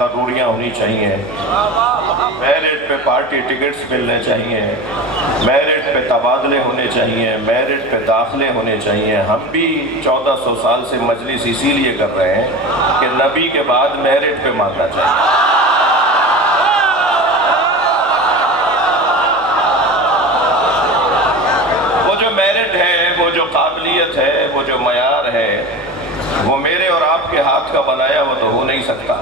तकर्रुरियाँ होनी चाहिए, मेरिट पे पार्टी टिकट्स मिलने चाहिए, मेरिट पे तबादले होने चाहिए, मेरिट पे दाखिले होने चाहिए। हम भी 1400 साल से मजलिस इसीलिए कर रहे हैं कि नबी के बाद मेरिट पे मांगना चाहिए। वो जो मेरिट है, वो जो काबिलियत है, वो जो मयार है, वो मेरे और आपके हाथ का बनाया वो तो हो नहीं सकता।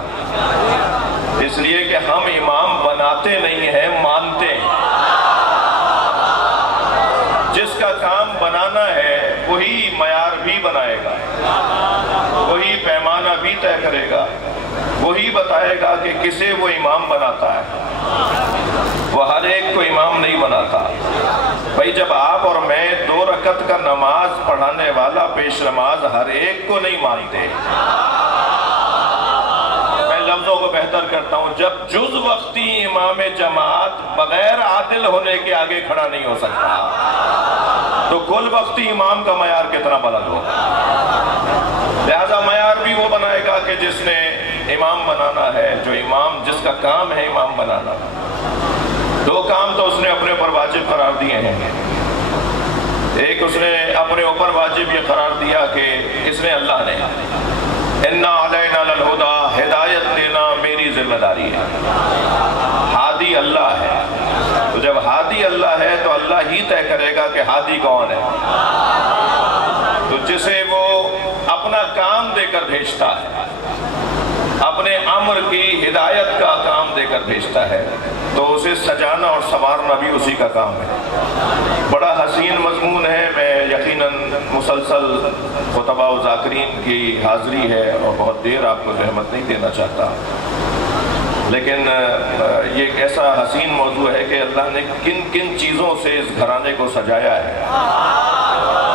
इसलिए कि हम इमाम बनाते नहीं हैं, मानते हैं। जिसका काम बनाना है वही मयार भी बनाएगा, वही पैमाना भी तय करेगा, वही बताएगा कि किसे वो इमाम बनाता है। वो हर एक को इमाम नहीं बनाता। भाई जब आप और मैं 2 रकत का नमाज पढ़ाने वाला पेश नमाज हर एक को नहीं मानते, मैं लफ्जों को बेहतर करता हूं, जब जुज वक्ती इमाम जमात बगैर आदिल होने के आगे खड़ा नहीं हो सकता, तो कुल वक्ती इमाम का मयार कितना बुलंद होगा। लिहाजा मयार भी वो बनाएगा कि जिसने इमाम बनाना है, जो इमाम जिसका काम है इमाम बनाना। 2 काम तो उसने अपने ऊपर वाजिब करार दिए हैं। एक उसने अपने ऊपर वाजिब ये करार दिया कि इसने अल्लाह ने इन्ना अलैना लल हुदा, हिदायत देना मेरी जिम्मेदारी है। हादी अल्लाह है, तो जब हादी अल्लाह है तो अल्लाह ही तय करेगा कि हादी कौन है। तो जिसे वो अपना काम देकर भेजता है, अपने अम्र की हिदायत का काम देकर भेजता है, तो उसे सजाना और संवारना भी उसी का काम है। बड़ा हसीन मजमून है। मैं यकीनन मुसलसल खुतबा व ज़ाकिरीन की हाज़िरी है और बहुत देर आपको ज़हमत नहीं देना चाहता, लेकिन ये एक ऐसा हसीन मौजू है कि अल्लाह ने किन किन चीज़ों से इस घराने को सजाया है।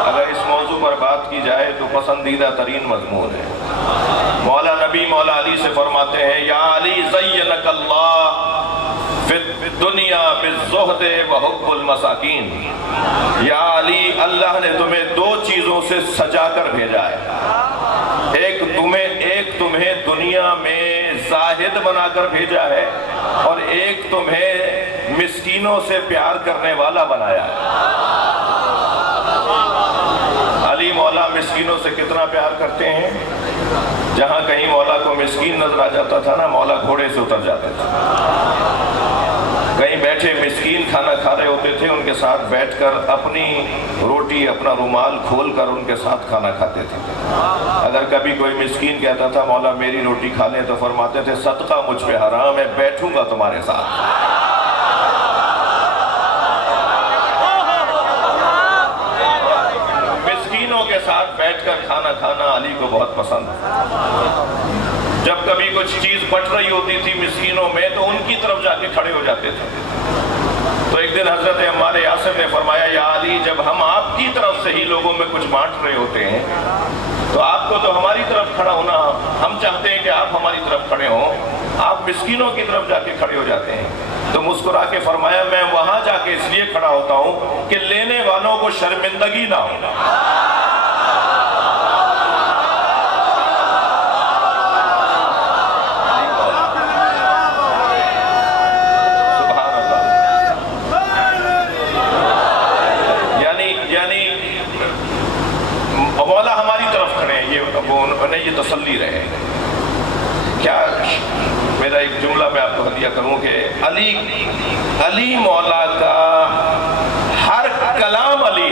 अगर इस मौजू पर बात की जाए तो पसंदीदा तरीन मजमून है। मौला नबी मौला अली से फरमाते हैं, या अली ज़य्यनकल्लाह फिद दुनिया बिज़्ज़ुहद व हुब्बुल मसाकीन। या अली, अल्लाह ने तुम्हें 2 चीज़ों से सजा कर भेजा है। एक तुम्हें दुनिया में जाहिद बनाकर भेजा है, और एक तुम्हें मिस्कीनों से प्यार करने वाला बनाया है। अली मौला मिस्कीनों से कितना प्यार करते हैं। जहां कहीं मौला को मिस्कीन नजर आ जाता था ना, मौला घोड़े से उतर जाते थे। कहीं बैठे मिस्कीन खाना खा रहे होते थे, उनके साथ बैठकर अपनी रोटी अपना रुमाल खोलकर उनके साथ खाना खाते थे। अगर कभी कोई मिस्कीन कहता था मौला मेरी रोटी खा लें, तो फरमाते थे सदका मुझ पे हराम है, बैठूंगा तुम्हारे साथ। मिस्कीनों के साथ बैठकर खाना खाना अली को बहुत पसंद है। जब कभी कुछ चीज बट रही होती थी मिस्कीनों में, तो उनकी तरफ जाके खड़े हो जाते थे। तो एक दिन हजरत अम्मार यासिर ने फरमाया, या अली, जब हम आपकी तरफ से ही लोगों में कुछ बांट रहे होते हैं, तो आपको तो हमारी तरफ खड़ा होना, हम चाहते हैं कि आप हमारी तरफ खड़े हों, आप मिस्कीनों की तरफ जाके खड़े हो जाते हैं। तो मुस्कुरा के फरमाया, मैं वहां जाके इसलिए खड़ा होता हूं कि लेने वालों को शर्मिंदगी ना हो। मौला हमारी तरफ खड़े हैं, ये तसल्ली रहे। क्या मेरा एक जुमला मैं आपको हदिया करूं कि अली मौला का हर कलाम अली।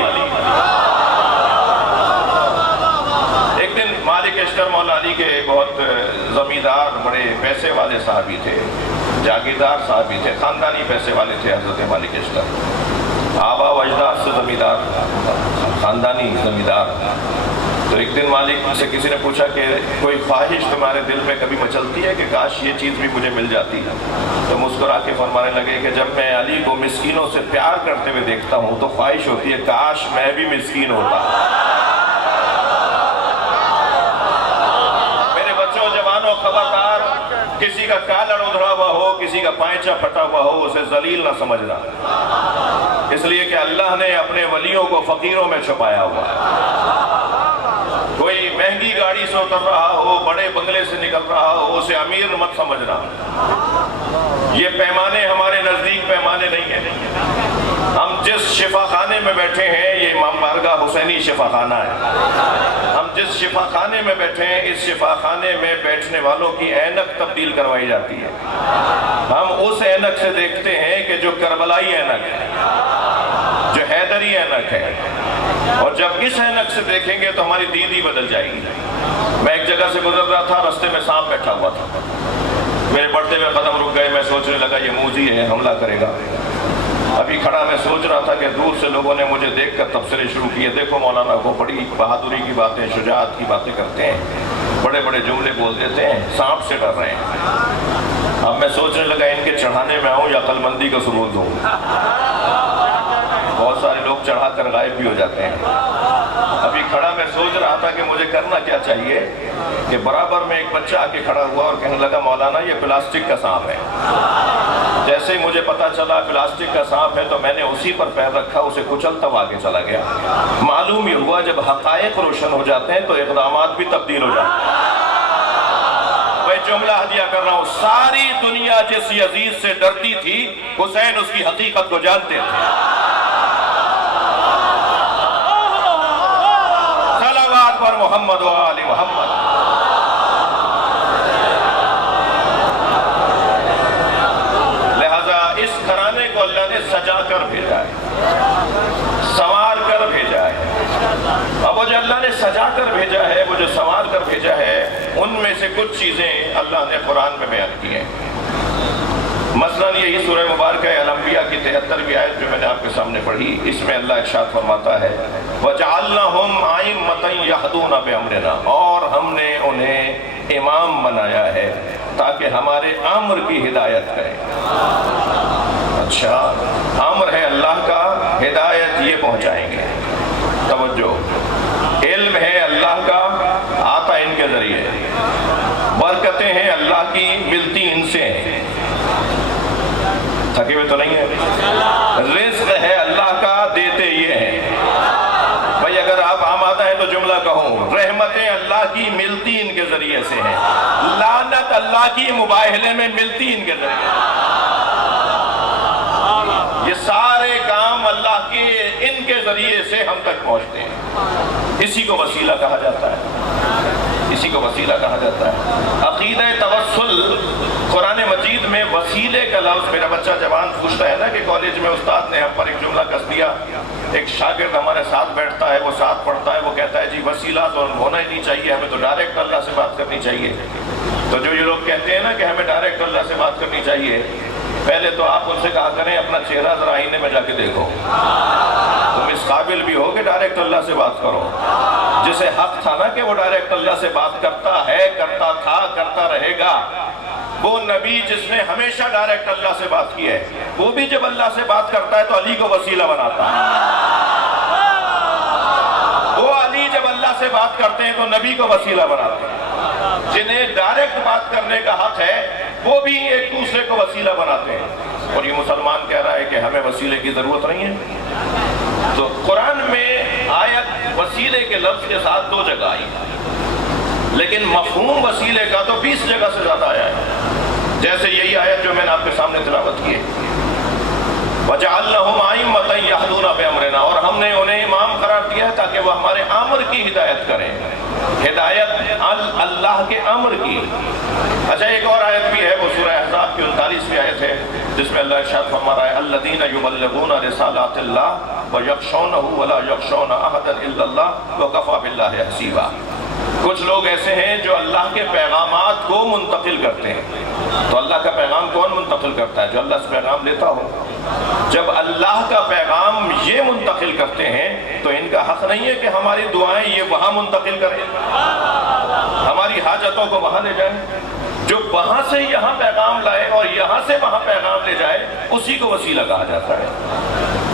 एक दिन मालिक अशतर मौला अली के बहुत जमींदार बड़े पैसे वाले साहबी थे, जागीरदार साहबी थे, खानदानी पैसे वाले थे हजरत मालिक अशतर, आबा व अजदाद से जमींदार, खानदानी जमींदार। तो एक दिन मालिक से किसी ने पूछा कि कोई ख्वाहिश तुम्हारे दिल में कभी मचलती है कि काश ये चीज़ भी मुझे मिल जाती है। तो मुस्कुरा के फरमाने लगे कि जब मैं अली को मिस्कीनों से प्यार करते हुए देखता हूँ तो ख्वाहिश होती है काश मैं भी मिस्कीन होता। मेरे बच्चों, जवानों, खबरदार, किसी का कालर उधड़ा हुआ हो, किसी का पायचा फटा हुआ हो, उसे जलील ना समझना, इसलिए कि अल्लाह ने अपने वलियों को फकीरों में छुपाया हुआ है। कोई महंगी गाड़ी से उतर रहा हो, बड़े बंगले से निकल रहा हो, उसे अमीर मत समझना। ये पैमाने हमारे नजदीक पैमाने नहीं है। हम जिस शिफाखाने में बैठे हैं ये इमाम बारगाह हुसैनी शिफाखाना है। हम जिस शिफाखाने में बैठे हैं इस शिफाखाने में बैठने वालों की ऐनक तब्दील करवाई जाती है। हम उस ऐनक से देखते हैं कि जो करबलाई ऐनक है, जो हैदरी ऐनक है, और जब इस ऐनक से देखेंगे तो हमारी दीद ही बदल जाएगी। मैं एक जगह से गुजर रहा था, रास्ते में सांप बैठा हुआ था, मेरे बढ़ते हुए कदम रुक गए। मैं सोचने लगा ये मूजी है, हमला करेगा। अभी खड़ा मैं सोच रहा था कि दूर से लोगों ने मुझे देखकर तबसरे शुरू किए, देखो मौलाना को बड़ी बहादुरी की बातें, शुजाअत की बातें करते हैं, बड़े बड़े जुमले बोल देते हैं, सांप से डर रहे हैं। अब मैं सोचने लगा इनके चढ़ाने में आऊं या अक्लमंदी का सबूत दूं। बहुत सारे लोग चढ़ा कर गायब भी हो जाते हैं। अभी खड़ा मैं सोच रहा था कि मुझे करना क्या चाहिए कि बराबर में एक बच्चा आके खड़ा हुआ और कहने लगा मौलाना ये प्लास्टिक का सांप है। जैसे ही मुझे पता चला प्लास्टिक का सांप है तो मैंने उसी पर पैर रखा, उसे कुचलता हुआ आगे चला गया। मालूम ये हुआ जब हकायक रोशन हो जाते हैं तो इक़दामात भी तब्दील हो जाते हैं। मैं जुमला हदिया कर रहा हूँ, सारी दुनिया जिस यजीद से डरती थी हुसैन उसकी हकीकत को जानते थे। सलावत पर मोहम्मद व आले मोहम्मद। लिहाजा इस घराने को अल्लाह ने सजा कर भेजा है, संवार कर भेजा है। अब वो जो अल्लाह ने सजा कर भेजा है, वो जो संवार कर भेजा है, उनमें से कुछ चीजें अल्लाह ने कुरान में बयान की हैं। मसलन यही सूरह मुबारक अल-अंबिया की 73वीं आयत जो मैंने आपके सामने पढ़ी, इसमें अल्लाह इरशाद फरमाता है वजअलनाहुम अइम्मतन यहदूना बिअमरिना, और हमने उन्हें इमाम बनाया है ताकि हमारे अम्र की हिदायत करें। अच्छा, अम्र है अल्लाह का, हिदायत ये पहुंचाएंगे। तवज्जो, इल्म है अल्लाह का, आता इनके जरिए, बरकतें हैं अल्लाह की, मिलती इनसे हैं। थके हुए तो नहीं है? रिज़्क़ है अल्लाह का, देते ये हैं। भाई अगर आप आमादा है तो जुमला कहूं, रहमतें अल्लाह की, मिलती इनके जरिए से हैं। लानत अल्लाह की, मुबाहले में मिलती इनके जरिए। ये सारे काम अल्लाह के इनके जरिए से हम तक पहुंचते हैं। इसी को वसीला कहा जाता है, इसी को वसीला कहा जाता है। अकीदा तवस्सुल कुरान मजीद में वसीले का लफ्ज़, मेरा बच्चा जवान पूछता है ना कि कॉलेज में उस्ताद ने हम पर एक जुमला कस दिया, एक शागिर्द हमारे साथ बैठता है, वो साथ पढ़ता है, वो कहता है जी वसीला तो होना ही नहीं चाहिए, हमें तो डायरेक्ट अल्लाह से बात करनी चाहिए। तो जो ये लोग कहते हैं ना कि हमें डायरेक्ट अल्लाह से बात करनी चाहिए, पहले तो आप उनसे कहा करें अपना चेहरा जरा आईने में जाके देखो, तुम इस काबिल भी हो कि डायरेक्ट अल्लाह से बात करो। जिसे हक था ना कि वो डायरेक्ट अल्लाह से बात करता है, करता था, करता रहेगा, वो नबी जिसने हमेशा डायरेक्ट अल्लाह से बात की है, वो भी जब अल्लाह से बात करता है तो अली को वसीला बनाता है। वो अली जब अल्लाह से बात करते हैं तो नबी को वसीला बनाते हैं। जिन्हें डायरेक्ट बात करने का हक है वो भी एक दूसरे को वसीला बनाते हैं। और ये मुसलमान कह रहा है कि हमें वसीले की जरूरत नहीं है। तो कुरान में आयत वसीले के लफ्ज के साथ 2 जगह आई, लेकिन मफहूम वसीले का तो 20 जगह से ज्यादा आया है। जैसे यही आयत जो मैंने आपके सामने तिलावत की है, वजअलनाहुम अइम्मतन यहदूना बिअमरिना, और हमने उन्हें इमाम करार दिया है ताकि वो हमारे अम्र की हिदायत करें। हिदायत अल्लाह के अम्र की। अच्छा, एक और आयत भी है, वो सूरह अहज़ाब की 39वीं आयत है, जिसमें अल्लाह इरशाद फरमा रहा है अल्लज़ीना युबल्लिगूना रिसालातिल्लाह व यख्शौनहु व ला यख्शौना अहदन इल्लल्लाह व कफ़ा बिल्लाहि हसीबा। कुछ लोग ऐसे हैं जो अल्लाह के पैगामात को मुंतकिल करते हैं। तो अल्लाह का पैगाम कौन मुंतकिल करता है? जो अल्लाह से पैगाम लेता हो। जब अल्लाह का पैगाम ये मुंतकिल करते हैं तो इनका हक नहीं है कि हमारी दुआएं ये वहां मुंतकिल करें, हमारी हाजतों को वहां ले जाए। जो वहां से यहाँ पैगाम लाए और यहाँ से वहां पैगाम ले जाए, उसी को वसीला कहा जाता है।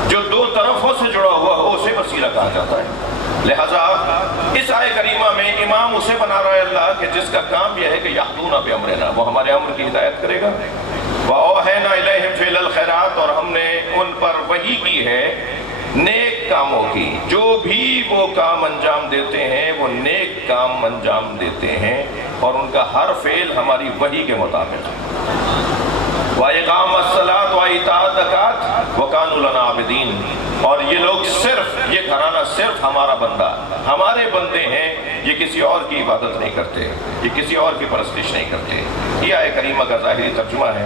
जो 2 तरफों से जुड़ा हुआ हो उसे वसीला कहा जाता है। लिहाजा इस आय करीमा में इमाम उसे बना रहा है अल्लाह कि जिसका काम यह है कि यहदूना बिअमरिना, वो हमारे अम्र की हिदायत करेगा। व औहैना इलैहिम फ़िअल खैरात, और हमने उन पर वही की है نیک کاموں کی، جو بھی وہ کام انجام دیتے ہیں وہ نیک کام انجام دیتے ہیں، اور ان کا ہر فعل ہماری وحی کے مطابق ہے۔ وَإِقَامَ الصَّلَاةِ وَإِيتَاءَ الزَّكَاةِ وَكَانُوا لَنَا عَابِدِينَ، اور یہ لوگ صرف، یہ گھرانہ صرف ہمارا بندہ، ہمارے بندے ہیں، یہ کسی اور کی عبادت نہیں کرتے، یہ کسی اور کی پرستش نہیں کرتے۔ یہ آیہ کریمہ کا ظاہری ترجمہ ہے۔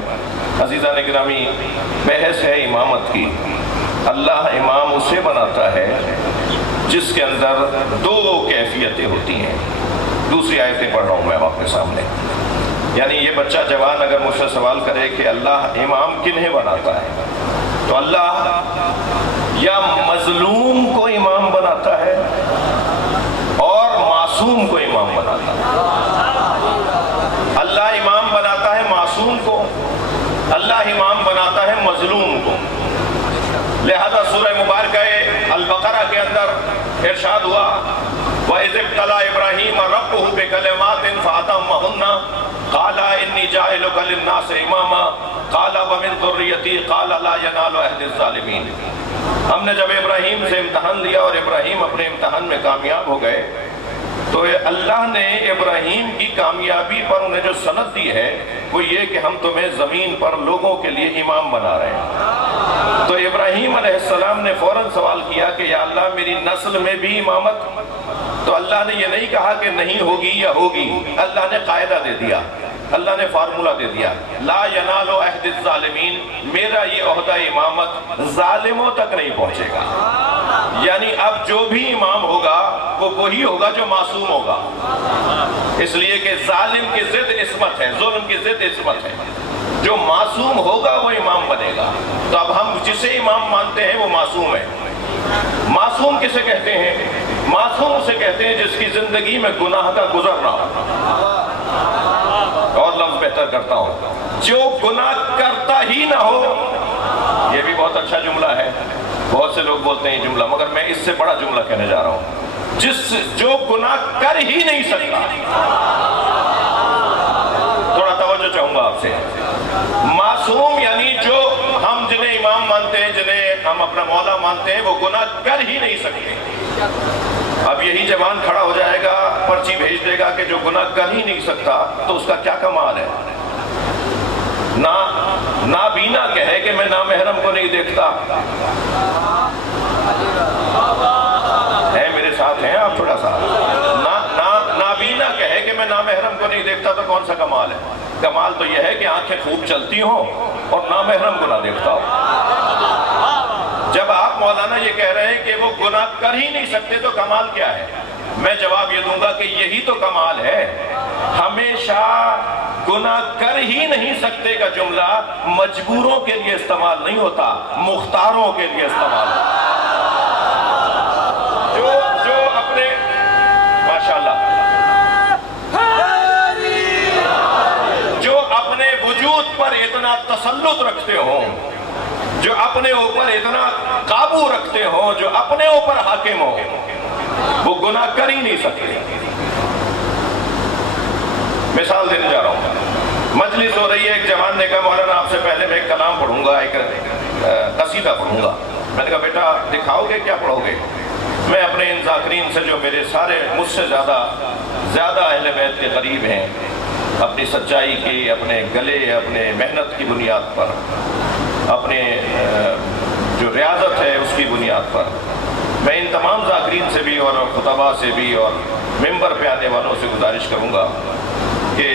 عزیزان گرامی، بحث ہے امامت کی۔ اللہ امام اسے بناتا ہے جس کے اندر دو کیفیتیں ہوتی ہیں۔ دوسری آیتیں پڑھ رہا ہوں میں آپ کے سامنے۔ یعنی یہ بچہ جوان اگر مجھ سے سوال کرے کہ اللہ امام کنہیں بناتا ہے، تو اللہ یا مظلوم کو امام بناتا ہے اور معصوم کو امام بناتا ہے۔ اللہ امام بناتا ہے معصوم کو، اللہ امام بناتا ہے مظلوم کو۔ لہذا سورہ مبارکہ البقرہ کے اندر ارشاد ہوا وَإِذِ ابْتَلَىٰ إِبْرَاهِيمَ رَبُّهُ بِكَلِمَاتٍ فَأَتَمَّهُنَّ قَالَ إِنِّي جَاعِلُكَ لِلنَّاسِ إِمَامًا قَالَ وَمِن ذُرِّيَّتِي قَالَ لَا يَنَالُ عَهْدِ الظَّالِمِينَ۔ ہم نے جب ابراہیم سے امتحان لیا اور ابراہیم اپنے امتحان میں کامیاب ہو گئے، تو اللہ نے ابراہیم کی کامیابی پر انہیں جو سند دی ہے وہ یہ کہ ہم تمہیں زمین پر لوگوں کے لیے امام بنا رہے ہیں۔ تو ابراہیم علیہ السلام نے فوراً سوال کیا کہ یا اللہ میری نسل میں بھی امامت؟ تو اللہ نے یہ نہیں کہا کہ نہیں ہوگی یا ہوگی، اللہ نے قاعدہ دے دیا، اللہ نے فارمولہ دے دیا، لا ینال عہد الظالمین، میرا یہ عہدہ امامت ظالموں تک نہیں پہنچے گا۔ یعنی اب جو بھی امام ہوگا وہ وہی ہوگا جو معصوم ہوگا، اس لیے کہ ظالم کی ضد عصمت ہے، ظلم کی ضد عصمت ہے، جو معصوم ہوگا وہ امام بنے گا۔ تو اب ہم جسے امام مانتے ہیں وہ معصوم ہے۔ معصوم کسے کہتے ہیں؟ معصوم اسے کہتے ہیں جس کی زندگی میں گناہ کا گزر نہ ہو۔ اور لفظ بہتر کرتا ہوں، جو گناہ کرتا ہی نہ ہو۔ یہ بھی بہت اچھا جملہ ہے، بہت سے لوگ بولتے ہیں یہ جملہ، مگر میں اس سے بڑا جملہ کہنے جا رہا ہوں، جو گناہ کر ہی نہیں سکتا۔ تھوڑا توجہ چاہوں گا آپ سے۔ معصوم یعنی جو ہم جنہیں امام مانتے ہیں، جنہیں ہم اپنا مولا مانتے ہیں، وہ گناہ کر ہی نہیں سکتے۔ اب یہی جوان کھڑا ہو جائے گا، پرچی بھیج دے گا کہ جو گناہ کر ہی نہیں سکتا، تو اس کا کیا کمال ہے؟ نابینا کہے کہ میں نامحرم کو نہیں دیکھتا، ہے میرے ساتھ ہیں آپ تھوڑا سا؟ نابینا کہے کہ میں نامحرم کو نہیں دیکھتا تو کون سا کمال ہے؟ کمال تو یہ ہے کہ آنکھیں خوب چلتی ہوں اور نامحرم کو نہ دیکھتا ہوں۔ جب آپ مولانا یہ کہہ رہے ہیں کہ وہ گناہ کر ہی نہیں سکتے تو کمال کیا ہے؟ میں جواب یہ دوں گا کہ یہی تو کمال ہے۔ ہمیشہ گناہ کر ہی نہیں سکتے کا جملہ مجبوروں کے لیے استعمال نہیں ہوتا، مختاروں کے لیے استعمال ہوتا۔ جو اپنے ماشاءاللہ جو اپنے وجود پر اتنا تسلط رکھتے ہوں، جو اپنے اوپر اتنا قابو رکھتے ہوں، جو اپنے اوپر حاکم ہوں، وہ گناہ کر ہی نہیں سکتے۔ مثال دینے جا رہا ہوں، مجلس ہو رہی ہے، ایک جوان نے کہا مولانا آپ سے پہلے میں ایک کلام پڑھوں گا، ایک قصیدہ پڑھوں گا۔ میں نے کہا بیٹا دکھاؤ گے کیا پڑھو گے؟ میں اپنے ان ذاکرین سے جو میرے سارے مجھ سے زیادہ اہل بیت کے قریب ہیں، اپنی سچائی کی، اپنے گلے، اپنے محنت کی بنیاد پر، اپنے جو ریاضت ہے اس کی بنیاد پر، میں ان تمام ذاکرین سے بھی اور خطباء سے بھی اور ممبر پہ آنے والوں سے گزارش کروں گا کہ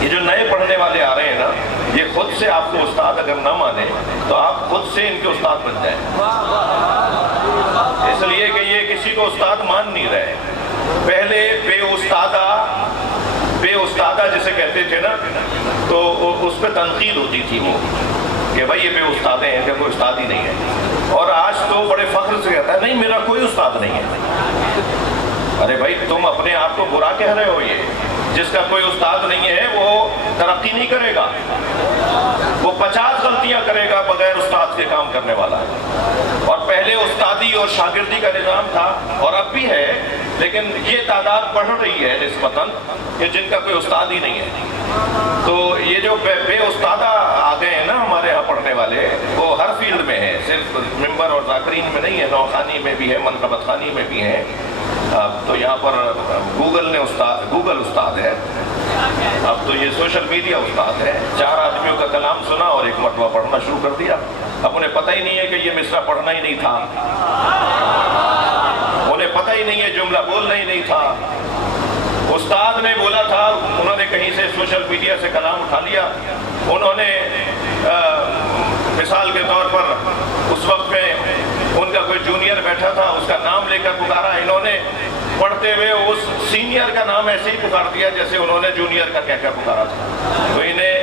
یہ جو نئے پڑھنے والے آ رہے ہیں نا، یہ خود سے آپ کو استاد اگر نہ مانے تو آپ خود سے ان کے استاد بن جائیں، اس لیے کہ یہ کسی کو استاد مان نہیں رہے۔ پہلے بے استادہ جسے کہتے تھے نا، تو اس پہ تنقید ہوتی تھی وہ کہ بھائی یہ بے استادیں ہیں، کہ کوئی استاد ہی نہیں ہے۔ اور آج تو بڑے فخر سے کہتا ہے نہیں میرا کوئی استاد نہیں ہے۔ ارے بھائی تم اپنے آپ کو برا کہہ رہے ہو۔ یہ جس کا کوئی استاد نہیں ہے وہ ترقی نہیں کرے گا، وہ 50 غلطیاں کرے گا بغیر استاد کے کام کرنے والا ہے۔ اور پہلے استادی اور شاگردی کا نظام تھا اور اب بھی ہے، لیکن یہ تعداد بڑھ رہی ہے نسبتاً کہ جن کا کوئی استاد ہی نہیں ہے۔ تو یہ جو بے استادہ آ گئے ہیں نا ہمارے ہاں پڑھنے والے، وہ ہر فیلڈ میں ہیں، صرف ممبر اور ذاکرین میں نہیں ہے، نوخانی میں بھی ہے، منقبت خانی میں بھی ہے. تو یہاں پر گوگل استاد ہے، اب تو یہ سوشل میڈیا استاد ہے. 4 آدمیوں کا کلام سنا اور ایک مرتبہ پڑھنا شروع کر دیا. اب انہیں پتہ ہی نہیں ہے کہ یہ مصرع پڑھنا ہی نہیں تھا، انہیں پتہ ہی نہیں ہے جملہ بولنا ہی نہیں تھا. استاد نے بولا تھا، انہوں نے کہیں سے سوشل میڈیا سے کلام اٹھا لیا. انہوں نے مثال کے طور پر اس وقت میں ان کا کوئی جونیئر بیٹھا تھا، اس کا نام لے کر پکارا. انہوں نے پڑھتے ہوئے اس سینئر کا نام ایسے ہی پکار دیا جیسے انہوں نے جونیئر کا کہہ کر پکارا تھا. تو انہیں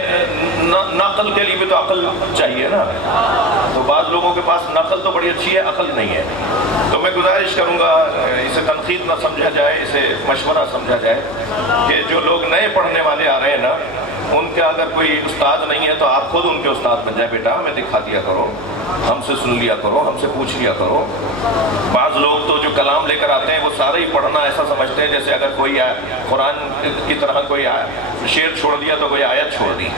نقل کے لیے بھی تو عقل چاہیے نا. تو بعض لوگوں کے پاس نقل تو بڑی اچھی ہے، عقل نہیں ہے. تو میں گزارش کروں گا اسے تنقید نہ سمجھا جائے، اسے مشورہ سمجھا جائے کہ جو لوگ نئے پڑھنے والے آ رہے ہیں نا، ان کا اگر کوئی استاد نہیں ہے تو آپ خود ان کے استاد بن جائے. بیٹا ہمیں دکھا دیا کرو، ہم سے سن لیا کرو، ہم سے پوچھ لیا کرو. بعض لوگ تو جو کلام لے کر آتے ہیں وہ سارے ہی پڑھنا ایسا سمجھتے ہیں جیسے اگر کوئی قرآن کی طرح کوئی شعر چھوڑ دیا تو کوئی آیت چھوڑ دی.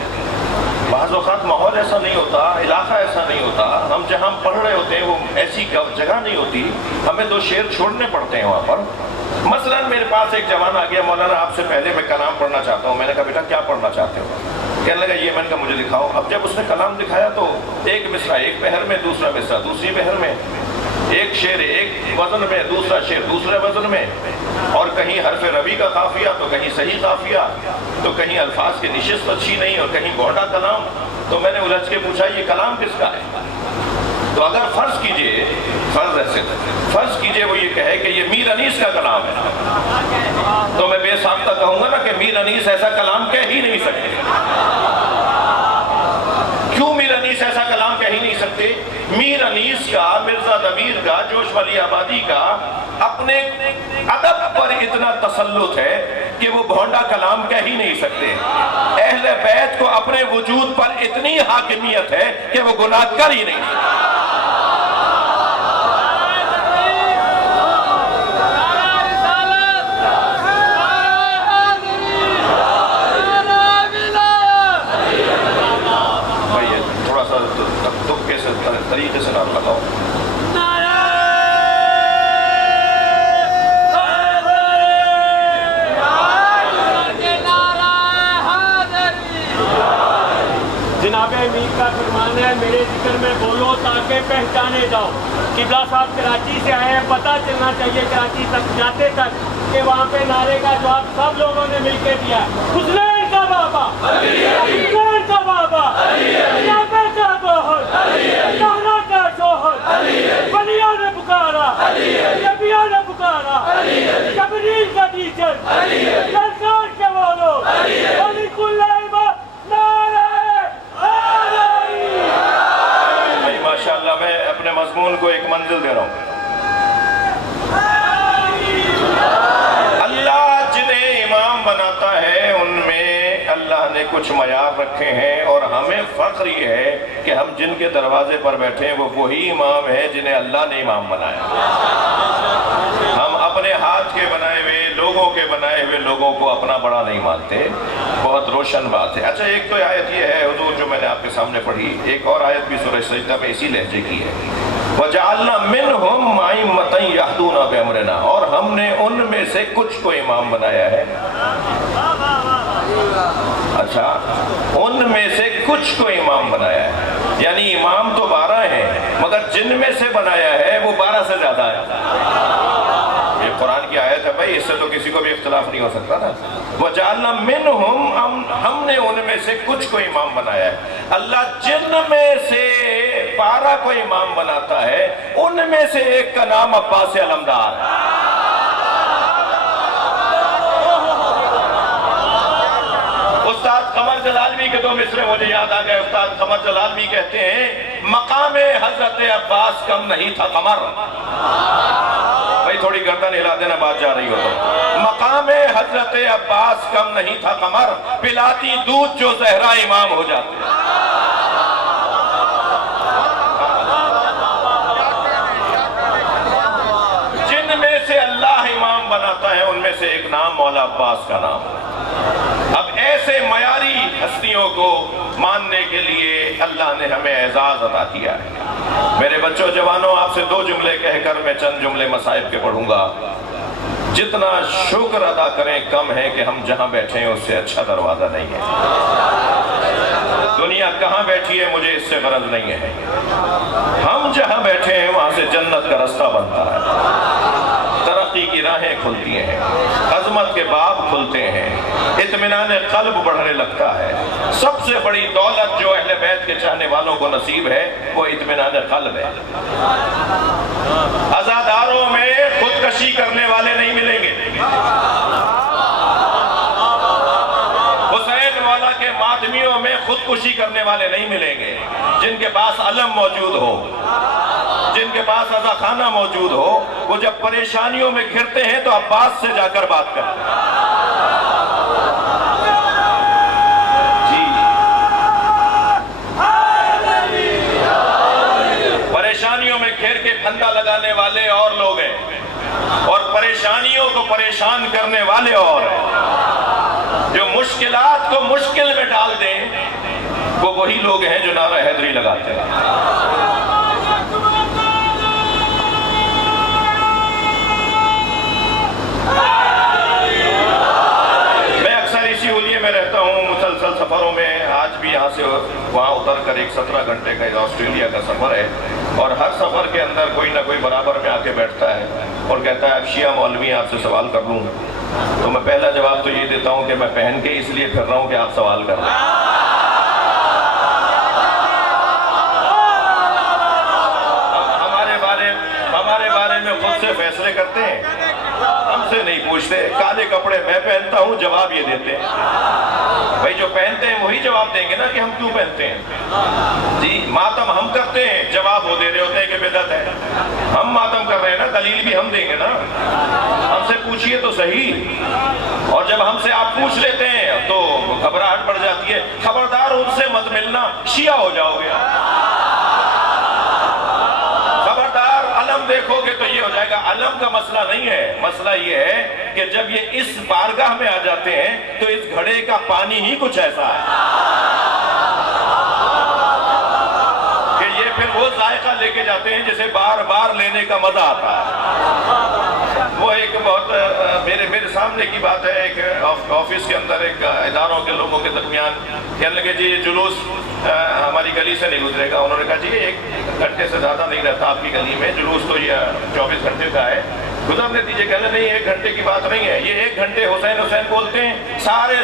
بعض اوقات ماحول ایسا نہیں ہوتا، علاقہ ایسا نہیں ہوتا، ہم جہاں پڑھ رہے ہوتے ہیں وہ ایسی جگہ نہیں ہوتی، ہمیں 2 شعر چھوڑنے پڑتے ہیں وہاں پر. مثلا میرے پاس ایک جوان آ گیا، مولانا آپ سے پہلے میں کلام پڑھنا چاہتا ہوں. میں نے کہا بیٹا کیا پڑھنا چاہتے ہو؟ کہنے لگا یہ. میں نے کہا مجھے دکھاؤ. اب جب اس نے کلام دکھایا تو ایک مصرع ایک پہر میں، دوسرا مصرع دوسری پہر میں، ایک شعر ایک وزن میں، دوسرا شعر دوسرے وزن میں، اور کہیں حرف ربی کا قافیہ تو کہیں صحیح قافیہ، تو کہیں الفاظ کی نشست اچھی نہیں اور کہیں گونڈا کلام. تو میں نے الجھ کے پوچھا یہ کلام کس کا ہے؟ تو اگر فرض کیجئے وہ یہ کہے کہ یہ میر انیس کا کلام ہے، تو میں بے ساختہ کہوں گا نا کہ میر انیس ایسا کلام کہہ ہی نہیں سکتے. کیوں میر انیس ایسا کلام کہہ ہی نہیں سکتے؟ میر انیس کا، مرزا دبیر کا، جوش ولی آبادی کا اپنے ادب پر اتنا تسلط ہے کہ وہ بھونڈا کلام کہہ ہی نہیں سکتے. اہل بیت کو اپنے وجود پر اتنی حاکمیت ہے کہ وہ گناہ کر ہی نہیں سکتے. طریقے سے نام لگاؤ. جناب امیر کا فرمان ہے میرے ذکر میں بولو تاکہ پہچانے جاؤ. قبلہ صاحب کراچی سے آئے ہیں، پتہ چلنا چاہیے کراچی تک جاتے تک کہ وہاں پہ نعرے کا جواب سب لوگوں نے مل کے دیا. حسین کا بابا، حسین کا بابا، جابر کا بہر، زہرا کا شوہر، ولیوں نے پکارا، نبیوں نے پکارا، جبریل کا ٹیچر، سرکار کے والو، علی کل ماشاءاللہ. میں اپنے مضمون کو ایک منزل دے رہا ہوں. اللہ جنہیں امام بناتا ہے ان میں اللہ نے کچھ معیار رکھے ہیں، اور ہمیں فخر یہ ہے کہ ہم جن کے دروازے پر بیٹھے ہیں وہ وہی امام ہیں جنہیں اللہ نے امام بنایا. ہم اپنے ہاتھ کے بنائے ہوئے لوگوں کے بنائے ہوئے لوگوں کو اپنا بڑا نہیں مانتے. بہت روشن بات ہے. اچھا ایک تو آیت یہ ہے حضور جو میں نے آپ کے سامنے پڑھی، ایک اور آیت بھی سورہ سجدہ میں اسی لہجے کی ہے. وَجَعَلْنَا مِنْهُمْ أَئِمَّةً يَهْدُونَ بِأَمْرِنَا، اور ہم نے ان میں سے کچھ کو امام بنایا ہے. اچھا ان میں سے کچھ کو امام بنایا ہے، یعنی امام تو 12 ہیں مگر جن میں سے بنایا ہے وہ 12 سے زیادہ ہے. یہ قرآن کی آیت ہے بھائی، اس سے تو کسی کو بھی اختلاف نہیں ہو سکتا نا. وَجَعَلْنَا مِنْهُمْ، ہم نے ان میں سے کچھ کو امام بنایا ہے. اللہ جن میں سے 12 کو امام بناتا ہے، ان میں سے ایک کا نام عباس علمدار ہے. استاد قمر جلالوی کے 2 مصرے مجھے یاد آ گئے. استاد قمر جلالوی کہتے ہیں مقام حضرت عباس کم نہیں تھا قمر. بھائی تھوڑی گردن ہلا دینا بات جا رہی ہو تو. مقام حضرت عباس کم نہیں تھا قمر، پلاتی دودھ جو زہرا امام ہو جاتے. جن میں سے اللہ امام بناتا ہے ان میں سے ایک نام مولا عباس کا نام. اب ایسے معیاری ہستیوں کو ماننے کے لیے اللہ نے ہمیں اعزاز عطا کیا ہے۔ میرے بچوں جوانوں، آپ سے دو جملے کہہ کر میں چند جملے مصائب کے پڑھوں گا۔ جتنا شکر ادا کریں کم ہے کہ ہم جہاں بیٹھے ہیں اس سے اچھا دروازہ نہیں ہے۔ دنیا کہاں بیٹھی ہے مجھے اس سے غرض نہیں ہے، ہم جہاں بیٹھے ہیں وہاں سے جنت کا رستہ بنتا ہے، ترقی کی راہیں کھلتی ہیں، عظمت کے باب کھلتے ہیں، اطمینان قلب بڑھنے لگتا ہے۔ سب سے بڑی دولت جو اہل بیت کے چاہنے والوں کو نصیب ہے وہ اطمینان قلب ہے۔ عزاداروں میں خودکشی کرنے والے نہیں ملیں گے، حسین والا کے ماتمیوں میں خودکشی کرنے والے نہیں ملیں گے، جن کے پاس علم موجود ہو، جن کے پاس عزا خانہ موجود ہو، وہ جب پریشانیوں میں گھرتے ہیں تو عباس سے جا کر بات کرتے ہیں۔ پریشانیوں میں گھیر کے پھندا لگانے والے اور لوگ ہیں، اور پریشانیوں کو پریشان کرنے والے اور ہیں۔ جو مشکلات کو مشکل میں ڈال دیں وہ وہی لوگ ہیں جو نعرہ حیدری لگاتے ہیں۔ میں اکثر اسی حلیے میں رہتا ہوں، مسلسل سفروں میں، آج بھی یہاں سے وہاں اتر کر ایک 17 گھنٹے کا آسٹریلیا کا سفر ہے، اور ہر سفر کے اندر کوئی نہ کوئی برابر میں آ کے بیٹھتا ہے اور کہتا ہے اب شیعہ مولوی آپ سے سوال کر لوں، تو میں پہلا جواب تو یہ دیتا ہوں کہ میں پہن کے اس لیے پھر رہا ہوں کہ آپ سوال کر لیں۔ ہمارے بارے میں خود سے فیصلے کرتے ہیں، ہم سے نہیں پوچھتے۔ کالے کپڑے میں پہنتا ہوں، جواب یہ دیتے ہیں۔ بھائی جو پہنتے ہیں وہی جواب دیں گے نا کہ ہم کیوں پہنتے ہیں۔ جی ماتم ہم کرتے ہیں، جواب وہ دے رہے ہوتے ہیں کہ بدعت ہے۔ ہم ماتم کر رہے ہیں نا، دلیل بھی ہم دیں گے نا، ہم سے پوچھئے تو صحیح۔ اور جب ہم سے آپ پوچھ لیتے ہیں تو گھبراہٹ پڑ جاتی ہے، خبردار ان سے مت ملنا، شیعہ ہو جاؤ گے۔ خبردار علم دیکھو گے تو یہ ہو جائے گا۔ علم کا مسئلہ نہیں ہے، مسئلہ یہ ہے کہ جب یہ اس بارگاہ میں آ جاتے ہیں تو اس گھڑے کا پانی ہی کچھ ایسا ہے کہ یہ پھر وہ ذائقہ لے کے جاتے ہیں جسے بار بار لینے کا مزہ آتا ہے۔ وہ ایک بہت میرے سامنے کی بات ہے، ایک آفس کے اندر ایک اداروں کے لوگوں کے درمیان کہنے لگے جی یہ جلوس ہماری گلی سے نہیں گزرے گا۔ انہوں نے کہا جی 1 گھنٹے سے زیادہ نہیں رہتا آپ کی گلی میں، جلوس تو یہ 24 گھنٹے کا ہے، گزرنے دیجیے۔ کہنے نہیں 1 گھنٹے کی بات نہیں ہے، یہ 1 گھنٹے حسین حسین بولتے ہیں، سارے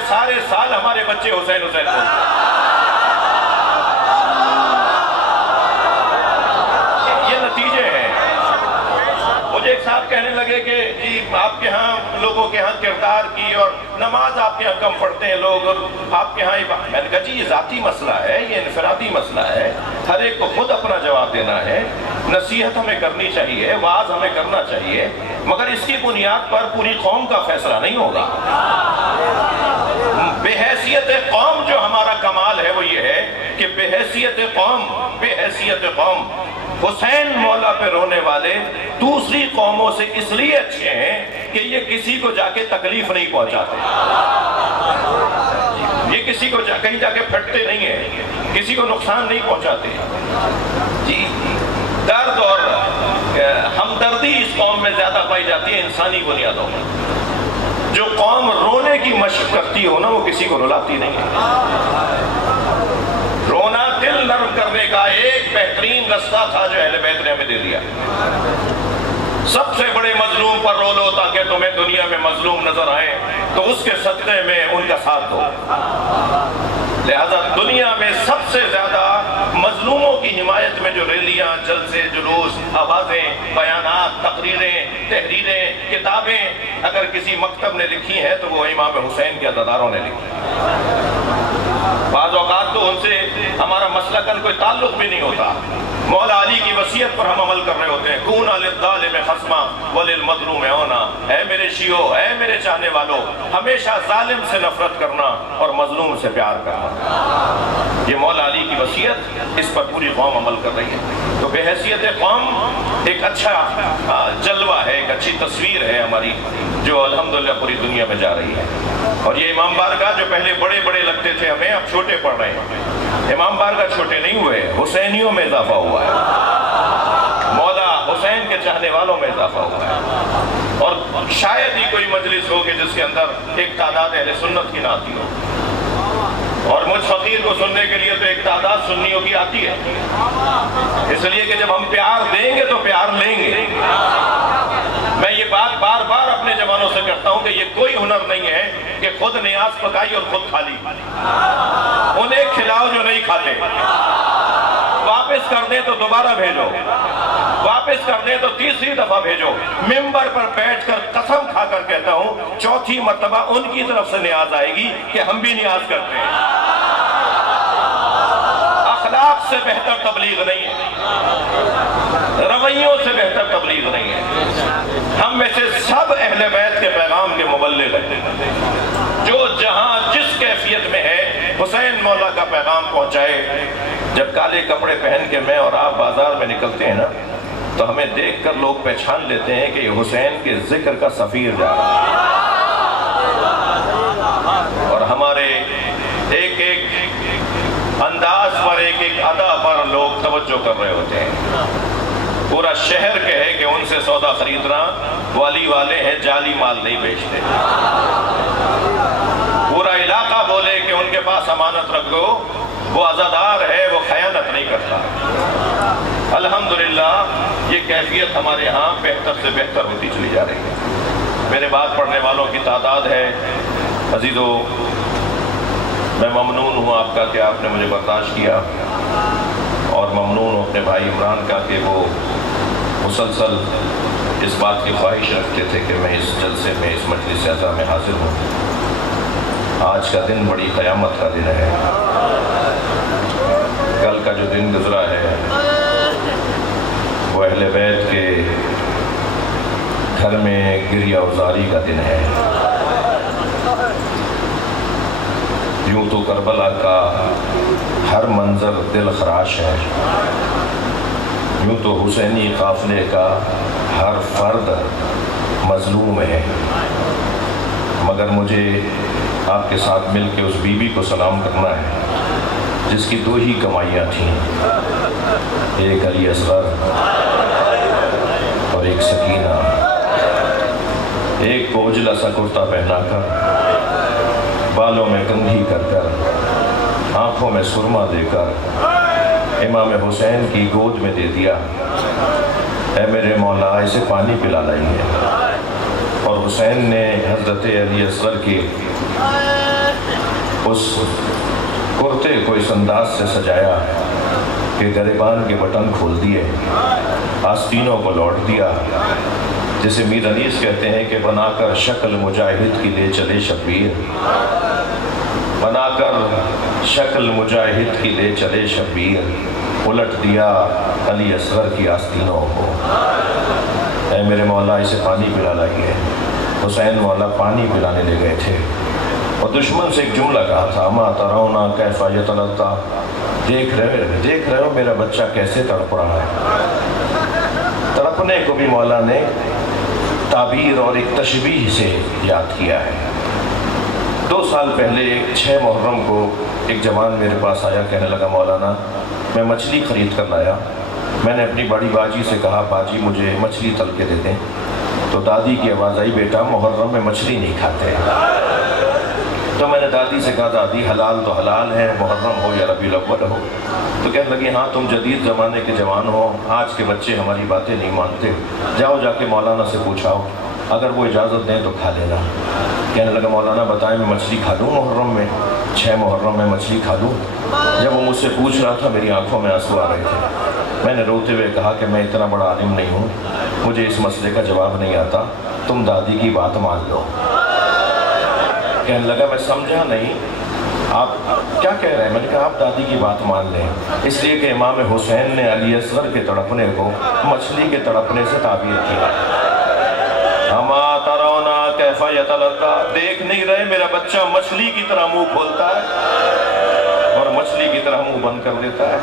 سال ہمارے بچے حسین حسین بولتے ہیں۔ یہ نتیجے ہیں۔ مجھے ایک صاحب کہنے لگے کہ جی آپ کے ہاں لوگوں کے ہاں کردار کی اور نماز آپ کے ہاں کم پڑھتے ہیں لوگ، اور آپ کے ہاں میں نے کہا جی یہ ذاتی مسئلہ ہے، یہ انفرادی مسئلہ ہے، ہر ایک کو خود اپنا جواب دینا ہے۔ نصیحت ہمیں کرنی چاہیے، وعظ ہمیں کرنا چاہیے، مگر اس کی بنیاد پر پوری قوم کا فیصلہ نہیں ہوگا۔ بے حیثیت قوم جو ہمارا کمال ہے وہ یہ ہے کہ بے حیثیت قوم حسین مولا پہ رونے والے دوسری قوموں سے اس لیے اچھے ہیں کہ یہ کسی کو جا کے تکلیف نہیں پہنچاتے، یہ کسی کو کہیں جا کے پھٹتے نہیں ہیں، کسی کو نقصان نہیں پہنچاتے۔ جی درد اور ہمدردی اس قوم میں زیادہ پائی جاتی ہے انسانی بنیادوں میں۔ جو قوم رونے کی مشق کرتی ہو نا وہ کسی کو رلاتی نہیں ہے۔ رونا دل نرم کرنے کا ایک بہترین رستہ تھا جو اہل بیت نے ہمیں دے دیا۔ سب سے بڑے مظلوم پر رو لو تاکہ تمہیں دنیا میں مظلوم نظر آئے، تو اس کے صدقے میں ان کا ساتھ دو۔ لہذا دنیا میں سب سے زیادہ مظلوموں کی حمایت میں جو ریلیاں، جلسے، جلوس، آوازیں، بیانات، تقریریں، تحریریں، کتابیں اگر کسی مکتب نے لکھی ہیں تو وہ امام حسین کے عزاداروں نے لکھی۔ بعض اوقات تو ان سے ہمارا مسلکاً کوئی تعلق بھی نہیں ہوتا، مولا علی کی وصیت پر ہم عمل کر رہے ہوتے ہیں۔ کونوا للظالم خصما وللمظلوم عونا، اے میرے شیعو، اے میرے چاہنے والوں، ہمیشہ ظالم سے نفرت کرنا اور مظلوم سے پیار کرنا۔ یہ مولا علی کی वसीयत इस पर पूरी कौम अमल कर रही है। तो बेहैसियत कौम एक अच्छा जलवा है, एक अच्छी तस्वीर है हमारी, जो अल्हम्दुलिल्लाह पूरी दुनिया में जा रही है। और ये इमाम बारगाह जो पहले बड़े बड़े लगते थे हमें, अब छोटे पड़ रहे हैं। इमाम बारगाह छोटे नहीं हुए, हुसैनियों में इजाफा हुआ है, मौला हुसैन के चाहने वालों में इजाफा हुआ है। और शायद ही कोई मजलिस हो कि जिसके अंदर एक तादाद अहले सुन्नत की ना आती हो, और मुझ फकीर को सुनने के लिए तो एक तादाद सुन्नियों की आती है। इसलिए कि जब हम प्यार देंगे तो प्यार लेंगे। मैं ये बात बार बार अपने जवानों से करता हूं कि ये कोई हुनर नहीं है कि खुद नियाज पकाई और खुद खा ली। उन्हें खिलाओ जो नहीं खाते, वापस कर दे तो दोबारा भेजो, वापस कर दे तो तीसरी दफा भेजो। मिंबर पर बैठकर कसम खाकर कहता हूं, चौथी मर्तबा उनकी तरफ से नियाज आएगी कि हम भी नियाज करते हैं। अखलाक से बेहतर तबलीग नहीं है, रवैयों से बेहतर तबलीग नहीं है। हम में से सब अहले बैत के पैगाम के मुबल्लिग हैं, जो जहां जिस कैफियत में है हुसैन मौला का पैगाम पहुंचाए। जब काले कपड़े पहन के मैं और आप बाजार में निकलते हैं ना, तो हमें देखकर लोग पहचान लेते हैं कि ये हुसैन के जिक्र का सफीर जा रहा है। और हमारे एक एक अंदाज पर, एक एक अदा पर लोग तवज्जो कर रहे होते हैं। पूरा शहर कहे कि उनसे सौदा खरीदना वाली वाले हैं, जाली माल नहीं बेचते। पूरा इलाका बोले कि उनके पास अमानत रख दो, वो आज़ादार है, वो खयानत नहीं करता। अल्हम्दुलिल्लाह ये कैफियत हमारे यहाँ बेहतर से बेहतर होती चली जा रही है। मेरे बात पढ़ने वालों की तादाद है। अजीजों, मैं ममनून हूँ आपका कि आपने मुझे बर्दाश्त किया, और ममनून हूँ अपने भाई इमरान का कि वो मुसलसल इस बात की ख्वाहिश रखते थे कि मैं इस जलसे में, इस मजलिस अज़ा में हाजिर हूँ। आज का दिन बड़ी क़यामत का दिन है। कल का जो दिन गुजरा है वो अहले बैत के घर में गिरिया उजारी का दिन है। यूं तो करबला का हर मंजर दिल खराश है, यूं तो हुसैनी काफिले का हर फर्द मजलूम है। मगर मुझे आपके साथ मिल के उस बीबी को सलाम करना है जिसकी दो ही कमाइयाँ थीं, एक अली असगर और एक सकीना। एक को उजला सा कुर्ता पहनाकर, बालों में कंघी कर कर, आँखों में सुरमा देकर इमाम हुसैन की गोद में दे दिया, ऐ मेरे मौला इसे पानी पिला लाई है। और हुसैन ने हज़रत अली असगर की उस कुर्ते को इस अंदाज से सजाया कि गरिबान के बटन खोल दिए, आस्तीनों को लौट दिया। जिसे मीर अनीस कहते हैं कि बनाकर शक्ल मुजाहिद की ले चले शब्बीर, बनाकर शक्ल मुजाहिद की ले चले शब्बीर, उलट दिया अली असगर की आस्तीनों को। ऐ मेरे मौला इसे पानी पिला लाइए। हुसैन मौला पानी पिलाने ले गए थे और दुश्मन से एक जुमला कहा था, अमा तरौना कैफा यतलता, देख रहे हो मेरा बच्चा कैसे तड़प रहा है। तड़पने को भी मौला ने ताबीर और एक तशबीह से याद किया है। 2 साल पहले 6 मुहर्रम को एक जवान मेरे पास आया, कहने लगा मौलाना मैं मछली खरीद कर लाया। मैंने अपनी बड़ी बाजी से कहा बाजी मुझे मछली तल के दे दें, तो दादी की आवाज़ आई बेटा मुहर्रम में मछली नहीं खाते। तो मैंने दादी से कहा दादी हलाल तो हलाल है, मुहर्रम हो या रबीउल अव्वल हो। तो कहने लगी हाँ तुम जदीद ज़माने के जवान हो, आज के बच्चे हमारी बातें नहीं मानते, जाओ जाके मौलाना से पूछाओ, अगर वो इजाज़त दें तो खा लेना। कहने लगा मौलाना बताएं मैं मछली खा लूँ मुहर्रम में, 6 मुहर्रम में मछली खा लूँ। जब वो मुझसे पूछ रहा था मेरी आंखों में आंसू आ रहे थे। मैंने रोते हुए कहा कि मैं इतना बड़ा आलिम नहीं हूँ, मुझे इस मसले का जवाब नहीं आता, तुम दादी की बात मान लो। कहने लगा मैं समझा नहीं, आप क्या कह रहे हैं? मैंने कहा आप दादी की बात मान लें, इसलिए कि इमाम हुसैन ने अली असगर के तड़पने को मछली के तड़पने से ताबीर किया। अमा तरौना कैफा यतलता, देख नहीं रहे मेरा बच्चा मछली की तरह मुंह खोलता है और मछली की तरह मुंह बंद कर देता है।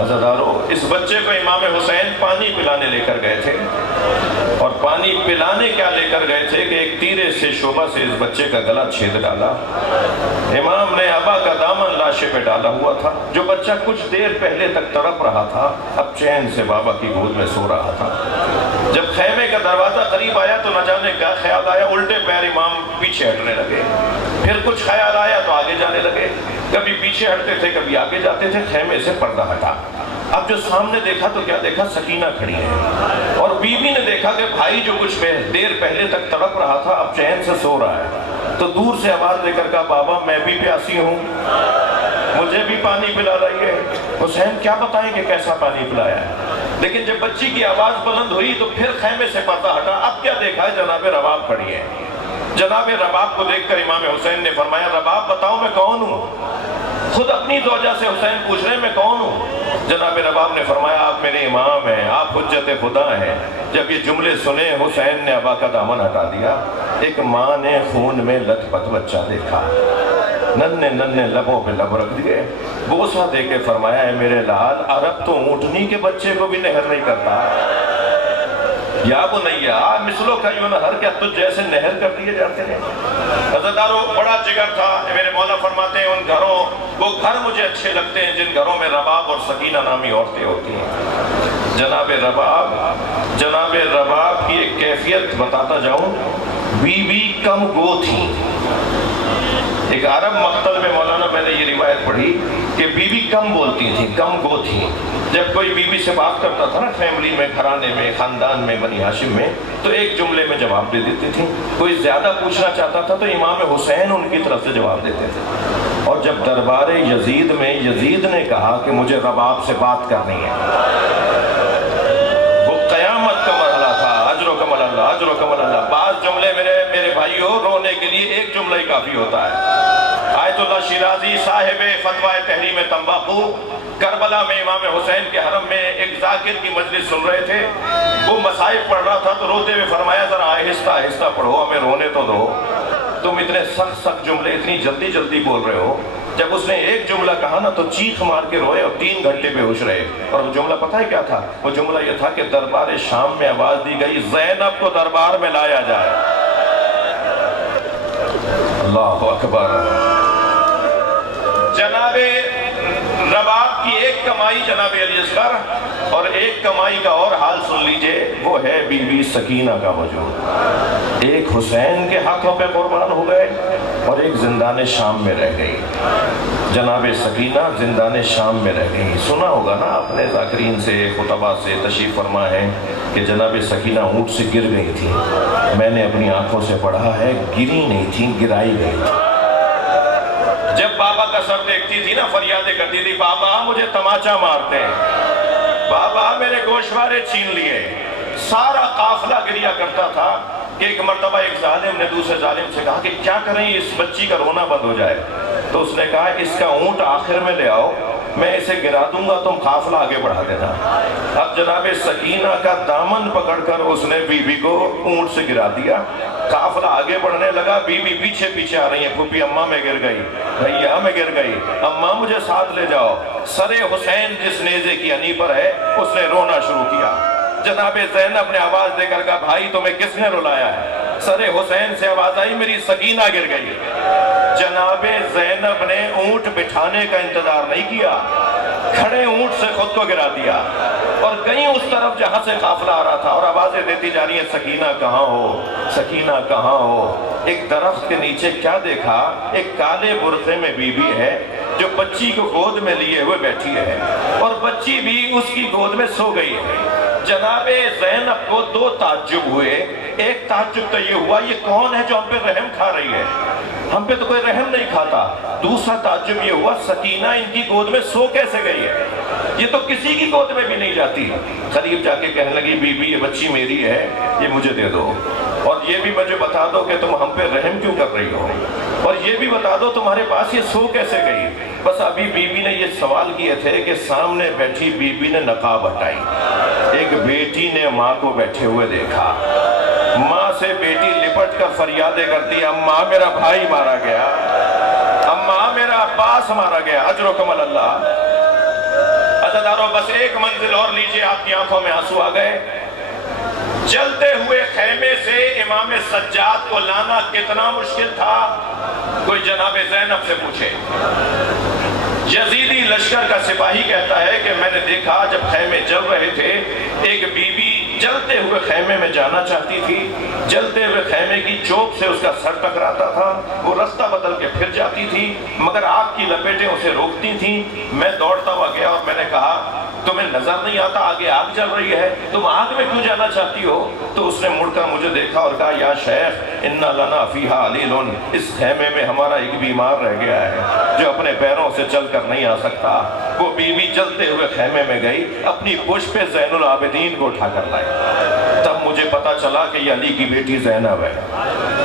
अज़ादारों, इस बच्चे को इमाम हुसैन पानी पिलाने लेकर गए थे, और पानी पिलाने क्या लेकर गए थे कि एक तीरे से शोभा से इस बच्चे का गला छेद डाला। इमाम ने अबा का दामन लाशे पे डाला हुआ था। जो बच्चा कुछ देर पहले तक तड़प रहा था, अब चैन से बाबा की गोद में सो रहा था। जब खैमे का दरवाजा करीब आया तो न जाने क्या ख्याल आया, उल्टे पैर इमाम पीछे हटने लगे। फिर कुछ ख्याल आया तो आगे जाने लगे। कभी पीछे हटते थे, कभी आगे जाते थे। खैमे से पर्दा हटा। अब जो सामने देखा तो क्या देखा, सकीना खड़ी है, और बीवी ने देखा कि भाई जो कुछ देर पहले तक तड़प रहा था अब चैन से सो रहा है। तो दूर से आवाज देकर कहा, बाबा मैं भी प्यासी हूँ, मुझे भी पानी पिला रही है। हुसैन क्या बताएं कि कैसा पानी पिलाया है। लेकिन जब बच्ची की आवाज बुलंद हुई तो फिर खैमे से पर्दा हटा। अब क्या देखा है, जनाब रबाब खड़ी है। जनाब रबाब को देखकर इमाम हुसैन ने फरमाया, रबाब बताओ मैं कौन हूँ। खुद अपनी ज़ौजा से हुसैन पूछ रहे मैं कौन हूँ। जनाब रबाब ने फरमाया, आप मेरे इमाम हैं, आप हुज्जत खुदा हैं। जब ये जुमले सुने हुसैन ने अबा का दामन हटा दिया। एक माँ ने खून में लथपथ बच्चा देखा, नन्हे नन्हे लबों पे लब रख दिए, बोसा दे के फरमाया, है मेरे लाल, अरब तो ऊँटनी के बच्चे को भी नहर नहीं करता। या बुनैया मिसलो का यूं नहर, क्या तुझ जैसे नहर कर दिए जाते हैं। अज़ादारों, बड़ा जिगर था। मेरे मौला फरमाते हैं, उन घरों, वो घर मुझे अच्छे लगते हैं जिन घरों में रबाब और सकीना नामी औरतें होती हैं। जनाब रबाब की एक कैफियत बताता जाऊं। बीवी कम गो थी। एक अरब मक्तल में मौलाना मैंने ये रिवायत पढ़ी कि बीवी कम बोलती थी, कम गो थी। जब कोई बीवी से बात करता था ना, फैमिली में, घराने में, खानदान में, बनी हाशिम में, तो एक जुमले में जवाब दे देती थी। कोई ज्यादा पूछना चाहता था तो इमाम हुसैन उनकी तरफ से जवाब देते थे। और जब दरबार यजीद में यजीद ने कहा कि मुझे रबाब से बात करनी है, वो कयामत का मरहला था। अजरो कमल अल्लाह, अजरो कमल अल्लाह। बात जुमले मेरे भाइयों, रोने के लिए एक जुमला ही काफी होता है। आयतुल्लाह शिराजी साहिब फतवा तहरीम तंबाकू करबला में इमाम हुसैन के हरम में एक जाकिर की मजलिस सुन रहे थे। वो मसाइब पढ़ रहा था तो रोते हुए फरमाया, जरा आहिस्ता आहिस्ता पढ़ो, हमें रोने तो दो। तुम इतने सख्त सख्त जुमले इतनी जल्दी जल्दी बोल रहे हो। जब उसने एक जुमला कहा ना तो चीख मार के रोए और 3 घंटे बेहोश रहे। और वो जुमला पता है क्या था? वो जुमला ये था कि दरबार शाम में आवाज दी गई, ज़ैनब को दरबार में लाया जाए। अल्लाहु अकबर। जनाबे रबाब की एक कमाई जनाबे अली असगर, और एक कमाई का और हाल सुन लीजिए, वो है बीवी सकीना का वजूद। एक हुसैन के हाथों पे कुर्बान हो गए और एक जिंदान शाम में रह गई। जनाबे सकीना जिंदान शाम में रह गई। सुना होगा ना अपने ज़ाकिरीन से, खुतबा से तशरीफ फरमा है कि जनाबे सकीना ऊँट से गिर गई थी। मैंने अपनी आंखों से पढ़ा है, गिरी नहीं थी, गिराई गई थी। जब बाबा का सर देखती थी ना, फरियादें करती थी, बाबा मुझे तमाचा मारते हैं, बाबा मेरे गोशवारे छीन लिए। सारा काफिला गिरिया करता था कि एक मर्तबा एक जालिम ने दूसरे जालिम से कहा कि क्या करें इस बच्ची का रोना बंद हो जाए। तो उसने कहा, इसका ऊंट आखिर में ले आओ, मैं इसे गिरा दूंगा, तुम काफिला आगे बढ़ा देना। अब जनाबे सकीना का दामन पकड़कर उसने बीवी को ऊंट से गिरा दिया। काफिला आगे बढ़ने लगा, बीवी पीछे पीछे आ रही है। फूफी अम्मा में गिर गई, भैया में गिर गई, अम्मा मुझे साथ ले जाओ। सरे हुसैन जिस नेजे की अनी पर है उसने रोना शुरू किया। जनाबे ज़ैनब ने आवाज देकर कहा, भाई तुम्हें किसने रुलाया है? सरे हुसैन से आवाज आई, मेरी सकीना गिर गई। जनाबे ज़ैनब ने ऊंट बिठाने का इंतजार नहीं किया, खड़े ऊंट से खुद को गिरा दिया और गई उस तरफ जहां से काफिला आ रहा था और आवाजें देती जा रही है, सकीना कहाँ हो, सकीना कहाँ हो। एक दरख्त के नीचे क्या देखा, एक काले बुर्के में बीबी है जो बच्ची को गोद में लिए हुए बैठी है और बच्ची भी उसकी गोद में सो गई है। जनाबे ज़ैनब को 2 ताज्जुब हुए। एक ताज्जुब तो ये हुआ, ये कौन है जो हम पे रहम खा रही है, हम पे तो कोई रहम नहीं खाता। दूसरा ताज्जुब ये हुआ, सकीना इनकी गोद में सो कैसे गई है, ये तो किसी की गोद में भी नहीं जाती। करीब जाके कहने लगी, बीबी ये बच्ची मेरी है, ये मुझे दे दो, और ये भी मुझे बता दो कि तुम हम पे रहम क्यों कर रही हो, और ये भी बता दो तुम्हारे पास ये सो कैसे गई। बस अभी बीबी ने ये सवाल किए थे कि सामने बैठी बीबी ने नकाब हटाई। एक बेटी ने माँ को बैठे हुए देखा, माँ से बेटी लिपट कर फरियादें करती, अम्मा मेरा भाई मारा गया, अम्मा फरमाया मेरा अब्बास मारा गया, अजरुकुम अल्लाह। अज़ादारों, बस एक मंजिल और लीजिए, आपकी आंखों में आंसू आ गए। जलते हुए खेमे से इमाम सज्जाद को लाना कितना मुश्किल था, कोई जनाब ज़ैनब से पूछे। यजीदी लश्कर का सिपाही कहता है कि मैंने देखा जब खेमे जल रहे थे, एक बीबी जलते हुए खेमे में जाना चाहती थी, जलते हुए खेमे की चोप से उसका सर टकराता था, वो रास्ता बदल के फिर जाती थी, मगर आग की लपेटें उसे रोकती थी। मैं दौड़ता हुआ गया और मैंने कहा तुम्हें नजर नहीं आता आगे आग जल रही है, तुम आग में क्यों जाना चाहती हो? तो उसने मुड़कर मुझे देखा और कहा या शेख इन्ना लना फीहा अलीलुन, इस खेमे में हमारा एक बीमार रह गया है जो अपने पैरों से चलकर नहीं आ सकता। वो बीवी जलते हुए खेमे में गई, अपनी पुष्प पे ज़ैनुल आबिदीन को उठा कर लाई। तब मुझे पता चला कि ये अली की बेटी ज़ैनब है।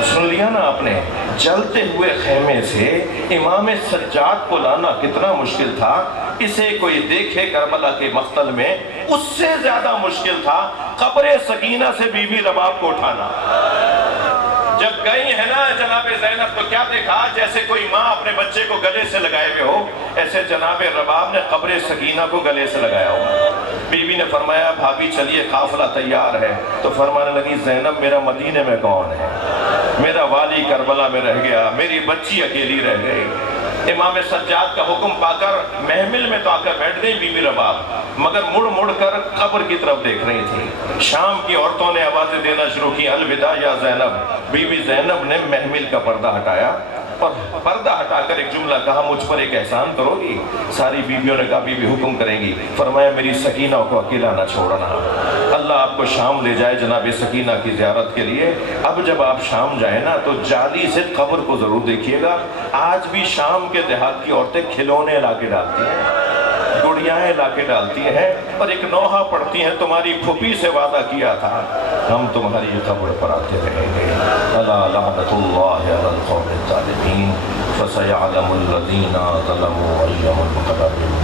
सुन लिया ना आपने, जलते हुए खेमे से इमाम सज्जाद को लाना कितना मुश्किल था, इसे कोई देखे करबला के मख्तल में, उससे ज्यादा मुश्किल था कब्र सकीना से बीबी रबाब को उठाना। जब गई है ना जनाब ज़ैनब, तो क्या देखा, जैसे कोई माँ अपने बच्चे को गले से लगाए हुए हो, ऐसे जनाब रबाब ने कब्र सकीना को गले से लगाया हो। बीबी ने फरमाया भाभी चलिए काफिला तैयार है। तो फरमाने लगी ज़ैनब मेरा मदीने में कौन है, मेरा वाली करबला में रह गया, मेरी बच्ची अकेली रह गई। इमाम सज्जाद का हुक्म पाकर महमिल में तो आकर बैठ गई बीबी रबाब, मगर मुड़ मुड़ कर कब्र की तरफ देख रही थी। शाम की औरतों ने आवाजें देना शुरू की, अलविदा या ज़ैनब। बीबी ज़ैनब ने महमिल का पर्दा हटाया और पर्दा हटाकर एक जुमला कहा, मुझ पर एक एहसान करोगी? सारी बीवियों ने कहा बीबी हुक्म करेंगी। फरमाया मेरी सकीना को अकेला ना छोड़ना, अल्लाह आपको शाम ले जाए जनाब सकीना की ज़ियारत के लिए। अब जब आप शाम जाए ना तो जाली से कब्र को जरूर देखिएगा। आज भी शाम के देहात की औरतें खिलौने ला के डालती हैं, गुड़ियाएं ला के डालती हैं और एक नौहा पढ़ती हैं, तुम्हारी फूफी से वादा किया था हम तुम्हारी कब्र पर आते रहेंगे। अला लअनतुल्लाहि अलल कौमिज़ ज़ालिमीन फसयअलमुल लज़ीना ज़लमू अय्युल मुनक़लबिन।